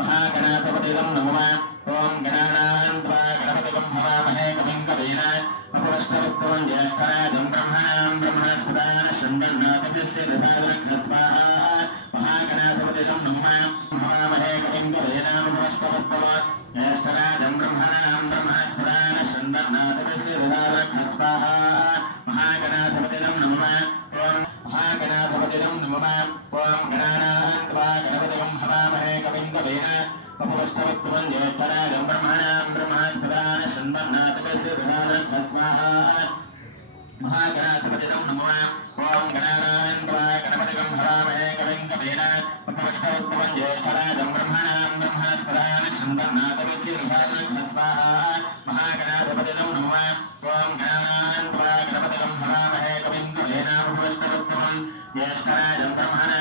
महागणाधिपतिदं नमः ॐ गणानान्त्वा गणपतिगं भवामहे कविं कवीन उपवष्टवस्तुवं ज्येष्ठराजं ब्रह्मणां ब्रह्मणस्पदान शृण्वन्नाथस्य दधादरग्रस्वाहा महागणाधिपतिदं नमः भवामहे कविं कवीन उपवष्टवस्तुवं ज्येष्ठराजं ब्रह्मणां ब्रह्मणस्पदान शृण्वन्नाथस्य दधादरग्रस्वाहा महागणाधिपतिदं नमः ॐ महागणाधिपतिदं नमः ॐ गणानान्त्वा गणपतिगं तदया अपवष्टवस्तुवं ज्येष्ठरागं ब्रह्मणां ब्रह्मास्पदान शृण्वन्नाथकस्य प्रधानस्वाहा महागणाधिपतितं नमः ॐ गणानायन्त्वाय गणपतिकं हरामहे कविं कवीना अपवष्टवस्तुवं ज्येष्ठरागं ब्रह्मणां ब्रह्मास्पदान शृण्वन्नाथकस्य प्रधानस्वाहा महागणाधिपतितं नमः ॐ गणानायन्त्वाय गणपतिकं हरामहे कविं कवीना अपवष्टवस्तुवं ज्येष्ठरागं ब्रह्मणां